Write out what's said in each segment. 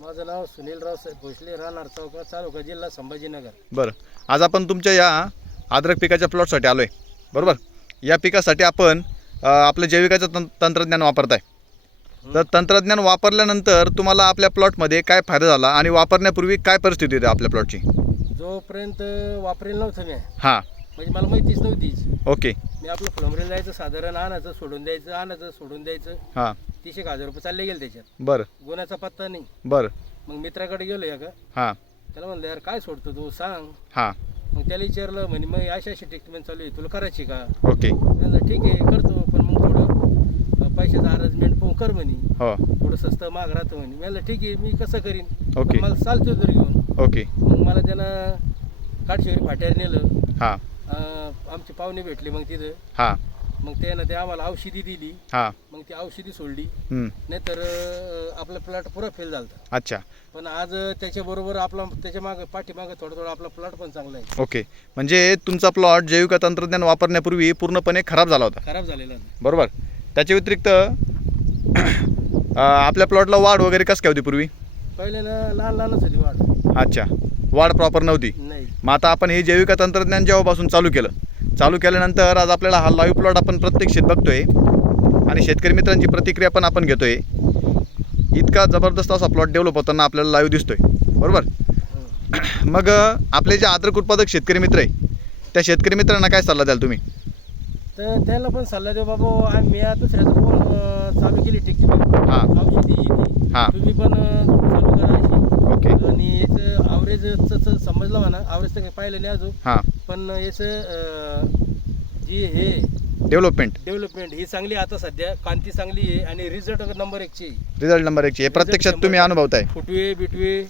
माझं नाव सुनील रावसाहेब भोसले राहणार चौका तालुका जिल्हा संभाजीनगर. बरं. आज आपण तुमच्या या अद्रक पिकाच्या प्लॉटसाठी आलो आहे बरोबर? या पिकासाठी आपण अ, आपलं जैविकाचं तं तंत्रज्ञान वापरताय. तर तंत्रज्ञान वापरल्यानंतर तुम्हाला आपल्या प्लॉटमध्ये काय फायदा झाला आणि वापरण्यापूर्वी काय परिस्थिती होती आपल्या प्लॉटची जोपर्यंत वापरेल नव्हतं मी. हां. म्हणजे मला माहितीच नव्हतीच. ओके. मी आपलं फुलंबरीला जायचं साधारण आणायचं सोडून द्यायचं आणायचं सोडून द्यायचं. हां. तीस एक हजार रुपये चालले गेले त्याच्यात. बरं. गुन्ह्याचा पत्ता नाही. बरं. मग मित्राकडे गेलो या का हां. त्याला म्हणलं यार काय सोडतो तू? सांग. हां. मग त्याला विचारलं म्हणे मग अशी अशी ट्रीटमेंट चालू आहे. तुला करायची का? ओके. म्हणलं ठीक आहे करतो पण मग थोडं अं, पैशाचं अरेंजमेंट पाहून कर म्हणे. हो. थोडं स्वस्त माग राहतं म्हणे. मी म्हणलं ठीक आहे मी कसं करीन? ओके. पण मला चालतो तर घेऊन ओके. मग मला त्यानं काठशिवरी फाट्यावर नेलं. हां. अं, आमचे पाहुणे भेटले मग तिथं. हां. मग त्यानं ते आम्हाला औषधी दिली. हां. मग ती औषधी सोडली. हं, नाहीतर अं, आपला प्लॉट पुरा फेल झाला अच्छा. पण आज त्याच्याबरोबर आपला त्याच्या मागं पाठीमागं थोडं थोडं आपला प्लॉट पण चांगला आहे. ओके. म्हणजे तुमचा प्लॉट जैविक तंत्रज्ञान वापरण्यापूर्वी पूर्णपणे खराब झाला होता. खराब झालेला नाही. बरोबर. त्याच्या व्यतिरिक्त अ, आपल्या प्लॉटला वाढ वगैरे कसं काय होती पूर्वी? पहिले ना लहान लहानच होती वाढ. अच्छा. वाढ प्रॉपर नव्हती. नाही. मग आता आपण हे जैविक तंत्रज्ञान जेव्हापासून चालू केलं चालू केल्यानंतर आज आपल्याला हा लाईव्ह प्लॉट आपण प्रत्यक्षित बघतोय. आणि शेतकरी मित्रांची प्रतिक्रिया पण आपण घेतोय. इतका जबरदस्त असा प्लॉट डेव्हलप होताना आपल्याला लाईव्ह दिसतोय. बरोबर. मग आपले जे आद्रक उत्पादक शेतकरी मित्र आहे त्या शेतकरी मित्रांना काय सल्ला द्याल तुम्ही? तर त्याला पण सल्ला देऊ बाबा या दुसऱ्याचं फोन चालू केली हा. औषधी येते हा. तुम्ही पण चालू करा अशी. ओके. आणि याचं आवरेजचं समजलं म्हणा आवरेज तर काही पाहिलं नाही अजून हां पण याचं जी हे डेव्हलपमेंट डेव्हलपमेंट ही चांगली आहे आता सध्या कांती चांगली आहे आणि रिझल्ट नंबर एकची आहे. रिझल्ट नंबर एकची हे प्रत्यक्षात तुम्ही अनुभवताय फुटवे बिटवे.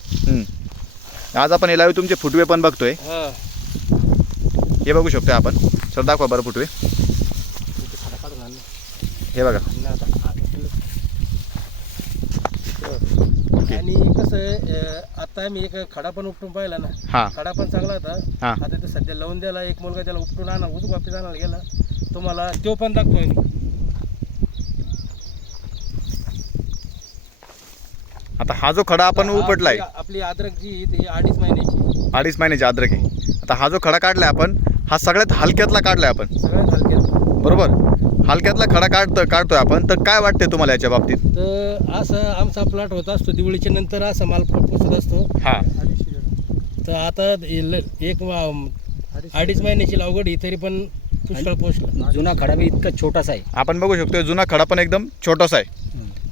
आज आपण हे लाईव्ह तुमचे फुटवे पण बघतोय हा हे बघू शकतोय आपण सर दाखवा बरं फुटवे इथे ना. हे बघा आण ना आता. आ, इकडं. आणि कसं आहे अं, आता मी एक खडा पण उपटून पाहिला ना. हां. खडा पण चांगला होता. हां. आता ते सध्या लावून द्याला एक मुलगा त्याला उपटून आणा उजू बाबतीत आणायला गेला तुम्हाला तो पण दाखतोय मी आता हा जो खडा आपण उपटलाय. आपली- आपली अद्रक जी आहे ती अडीच महिन्याची. अडीच महिन्याचे अद्रक आहे. आता हा जो खडा काढलाय आपण हा सगळ्यात हलक्यातला काढलाय आपण. सगळ्यात हलक्यात. बरोबर? हलक्यातला खडा काढतोय काढतोय आपण. तर काय वाटतंय तुम्हाला याच्या बाबतीत? तर असं आमचा प्लॉट होत असतो. दिवाळीच्या नंतर असा माल पोचत असतो. हा. तर आता इल- एक वा- अडीच महिन्याची लागवड ही तरी पण पुष्कळ पोचला जुना खडा बी इतका छोटासा आहे. आपण बघू शकतोय जुना खडा पण एकदम छोटासा आहे.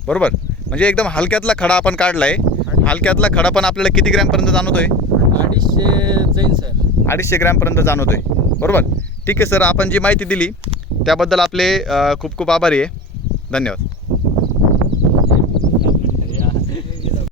बरोबर? म्हणजे एकदम हलक्यातला खडा आपण काढलाय. हलक्यातला खडा पण आपल्याला किती ग्रॅमपर्यंत जाणवतोय? अडीचशे जाईन सर. अडीचशे ग्रॅमपर्यंत जाणवतोय. बरोबर? ठीक आहे सर. आपण जी माहिती दिली त्याबद्दल आपले खूप खूप आभारी आहे. धन्यवाद.